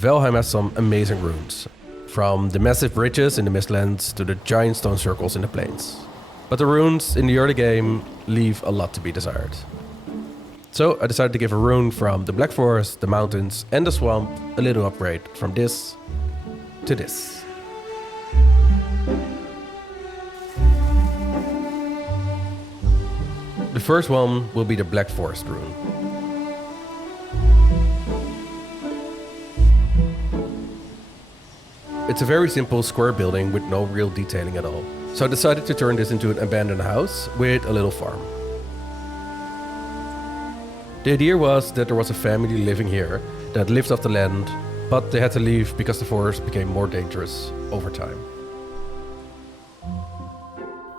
Valheim has some amazing ruins, from the massive bridges in the Mistlands to the giant stone circles in the plains. But the runes in the early game leave a lot to be desired. So I decided to give a rune from the Black Forest, the mountains and the swamp a little upgrade from this to this. The first one will be the Black Forest rune. It's a very simple square building with no real detailing at all. So I decided to turn this into an abandoned house with a little farm. The idea was that there was a family living here that lived off the land, but they had to leave because the forest became more dangerous over time.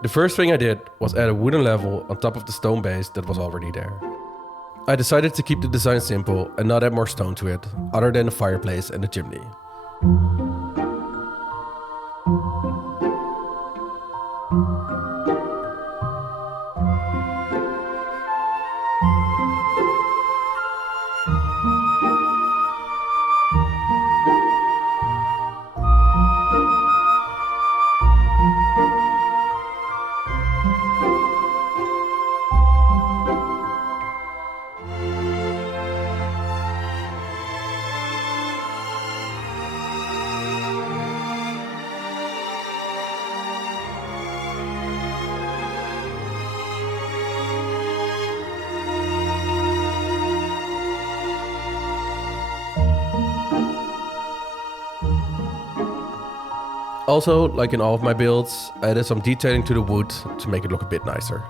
The first thing I did was add a wooden level on top of the stone base that was already there. I decided to keep the design simple and not add more stone to it, other than the fireplace and the chimney. Also, like in all of my builds, I added some detailing to the wood to make it look a bit nicer.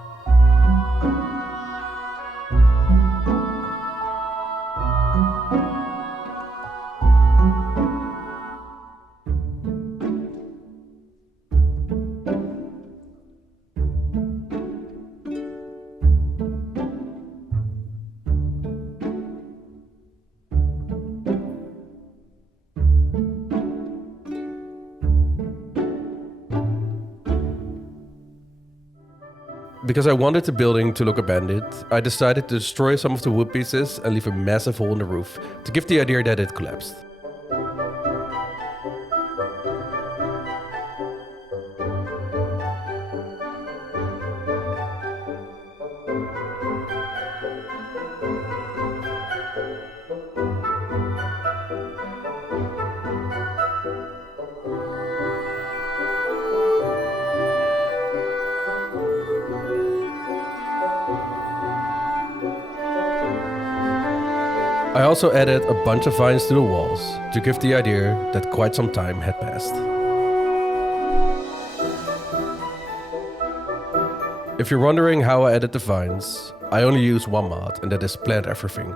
Because I wanted the building to look abandoned, I decided to destroy some of the wood pieces and leave a massive hole in the roof to give the idea that it collapsed. I also added a bunch of vines to the walls to give the idea that quite some time had passed. If you're wondering how I added the vines, I only use one mod, and that is Plant Everything.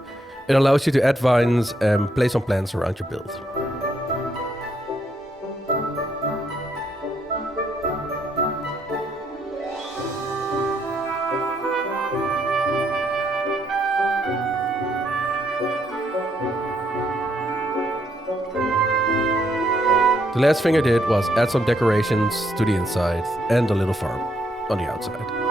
It allows you to add vines and place some plants around your build. The last thing I did was add some decorations to the inside and a little farm on the outside.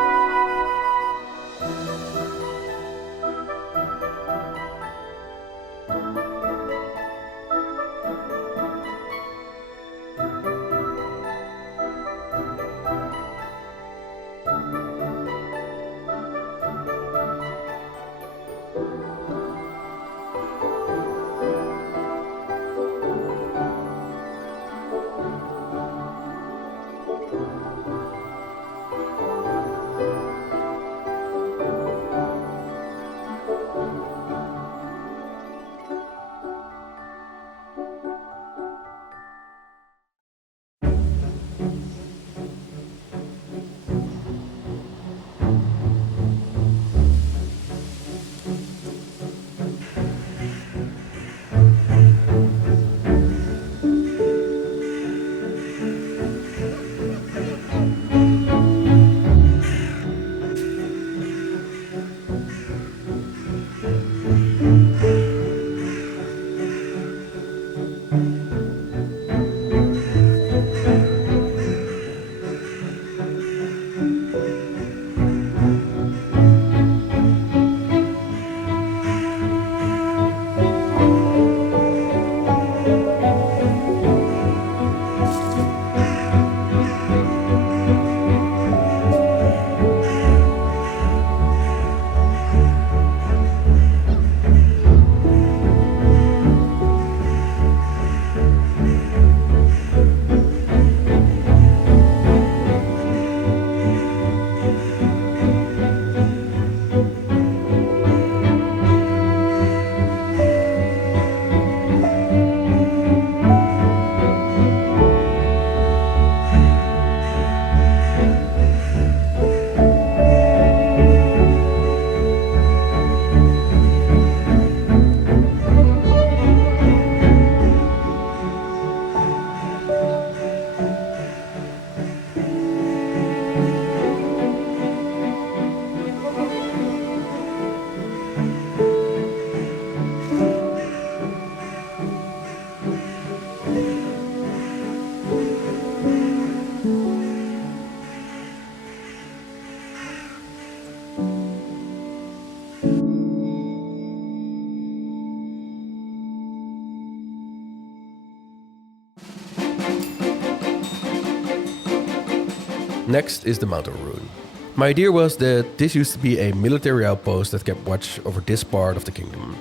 Next is the mountain rune. My idea was that this used to be a military outpost that kept watch over this part of the kingdom.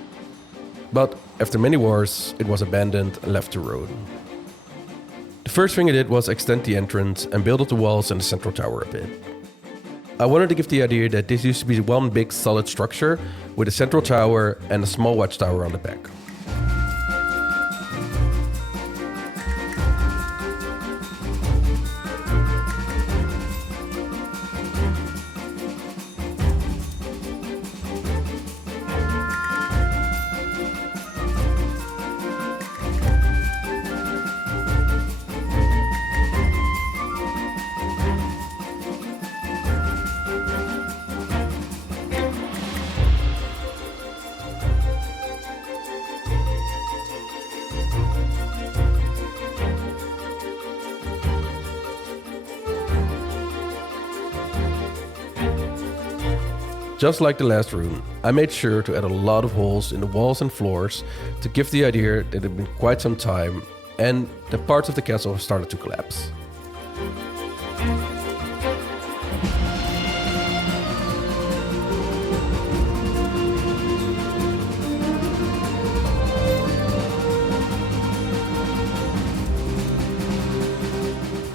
But after many wars, it was abandoned and left to ruin. The first thing I did was extend the entrance and build up the walls and the central tower a bit. I wanted to give the idea that this used to be one big solid structure with a central tower and a small watchtower on the back. Just like the last rune, I made sure to add a lot of holes in the walls and floors to give the idea that it had been quite some time and that parts of the castle have started to collapse.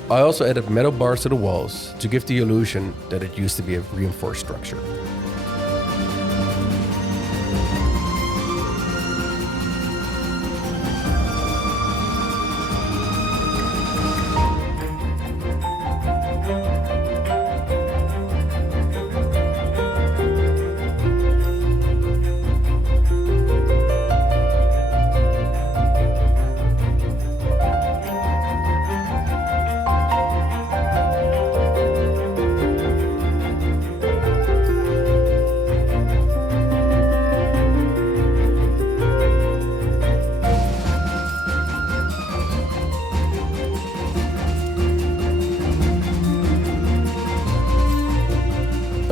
I also added metal bars to the walls to give the illusion that it used to be a reinforced structure.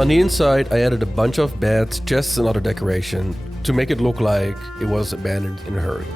On the inside, I added a bunch of beds, chests and other decoration to make it look like it was abandoned in a hurry.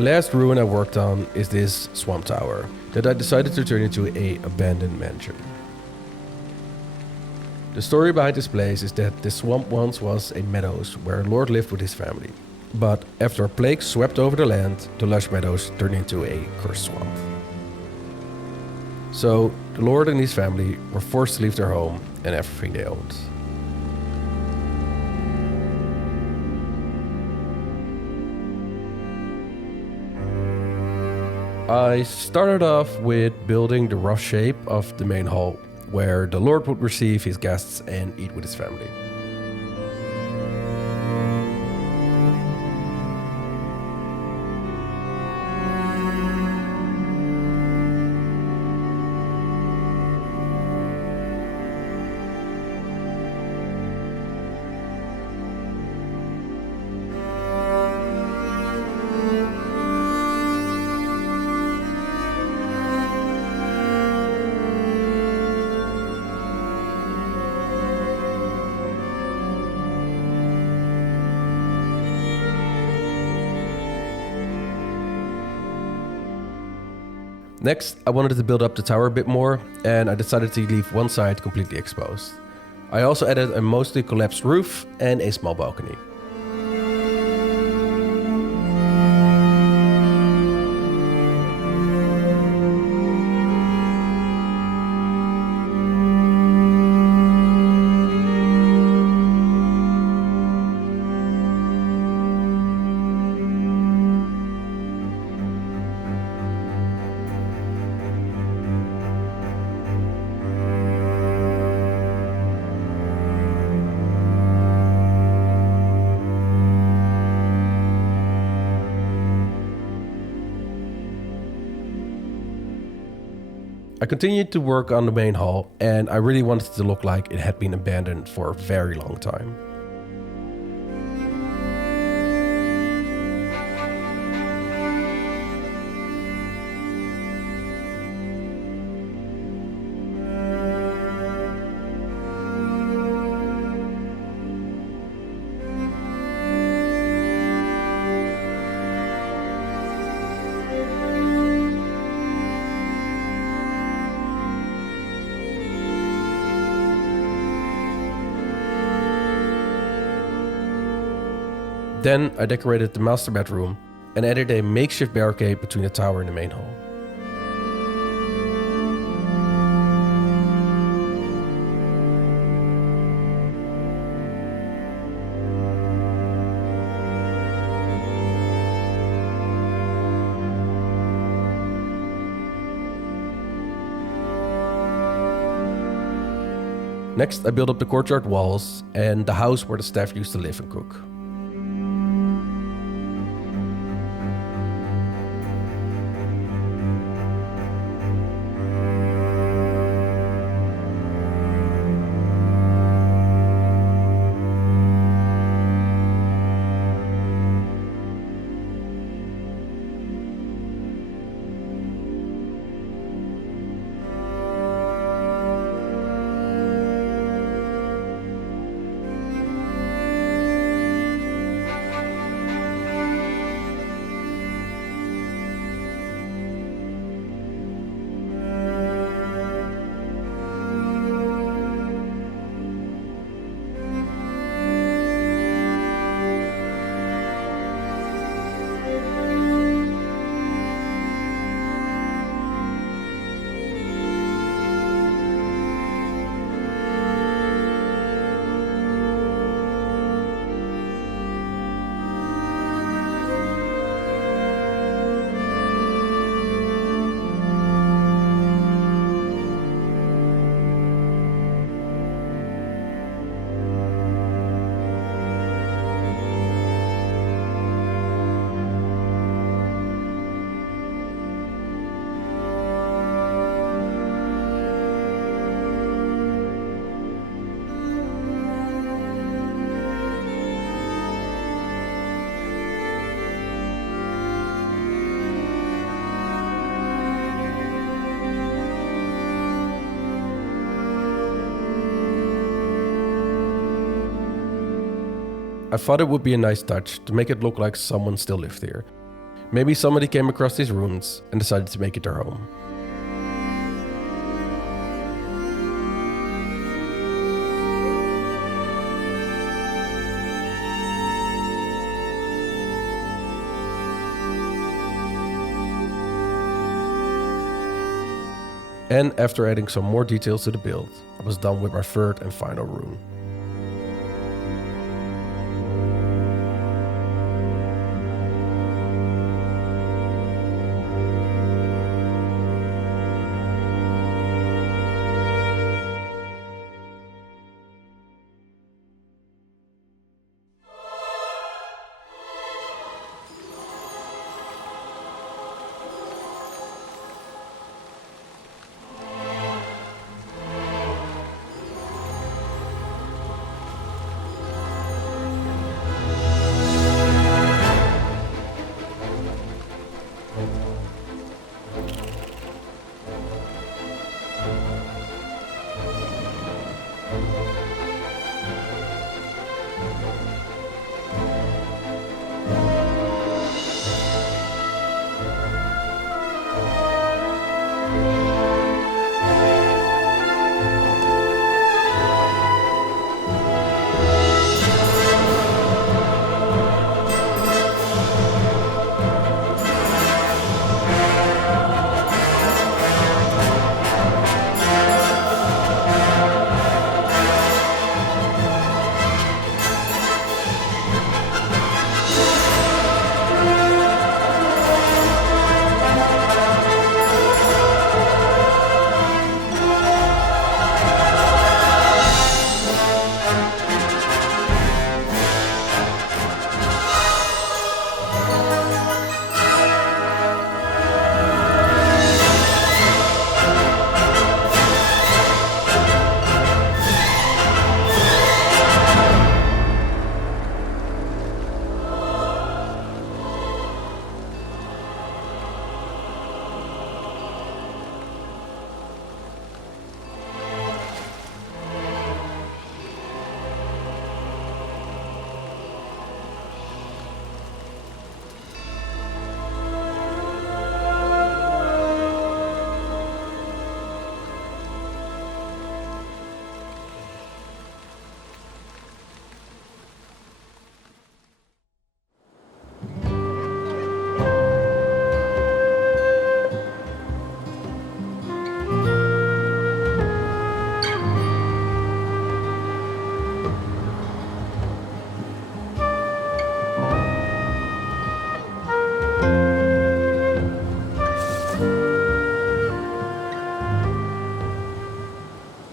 The last ruin I worked on is this swamp tower that I decided to turn into a abandoned mansion. The story behind this place is that the swamp once was a meadows where a lord lived with his family. But after a plague swept over the land, the lush meadows turned into a cursed swamp. So the lord and his family were forced to leave their home and everything they owned. I started off with building the rough shape of the main hall, where the Lord would receive his guests and eat with his family. Next, I wanted to build up the tower a bit more, and I decided to leave one side completely exposed. I also added a mostly collapsed roof and a small balcony. I continued to work on the main hall, and I really wanted it to look like it had been abandoned for a very long time. Then I decorated the master bedroom and added a makeshift barricade between the tower and the main hall. Next, I built up the courtyard walls and the house where the staff used to live and cook. I thought it would be a nice touch to make it look like someone still lived here. Maybe somebody came across these ruins and decided to make it their home. And after adding some more details to the build, I was done with my third and final room.